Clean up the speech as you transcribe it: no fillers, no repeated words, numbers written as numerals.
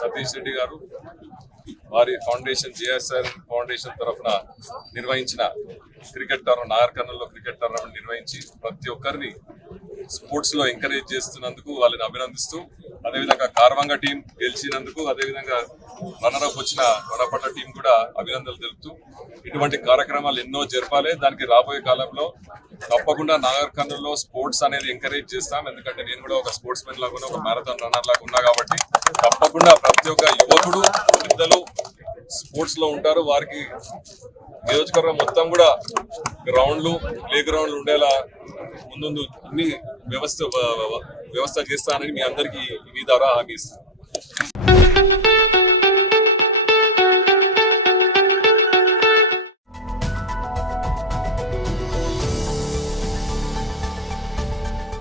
సతీష్ రెడ్డి గారు వారి foundation GSR foundation తరఫున నిర్వహించిన క్రికెట్ టోర్నమెంట్ నాగర్ కర్నూలులో క్రికెట్ టోర్నమెంట్ నిర్వహించి ప్రతి ఒక్కరిని స్పోర్ట్స్ లో ఎంకరేజ్ చేస్తున్నందుకు వాళ్ళని అభినందిస్తూ, అదేవిధంగా కార్వంగ టీం గెలిచినందుకు, అదేవిధంగా రన్నరప్ వచ్చిన వనపట్ల టీం కూడా అభినందనలు తెలుపుతూ ఇటువంటి కార్యక్రమాలు ఎన్నో జరపాలి. దానికి రాబోయే కాలంలో తప్పకుండా నాగర్ కర్నూలులో స్పోర్ట్స్ అనేది ఎంకరేజ్ చేస్తాం. ఎందుకంటే నేను కూడా ఒక స్పోర్ట్స్ మెన్ లాగా ఒక మ్యారథాన్ రన్నర్ లాగా ఉన్నా కాబట్టి తప్పకుండా ప్రతి ఒక్క యువకుడు పెద్దలు స్పోర్ట్స్ లో ఉంటారు. వారికి నియోజకవర్గం మొత్తం కూడా గ్రౌండ్లు ప్లే గ్రౌండ్లు ఉండేలా ముందు అన్ని వ్యవస్థ చేస్తానని మీ అందరికీ మీ ద్వారా హామీ ఇస్తాను.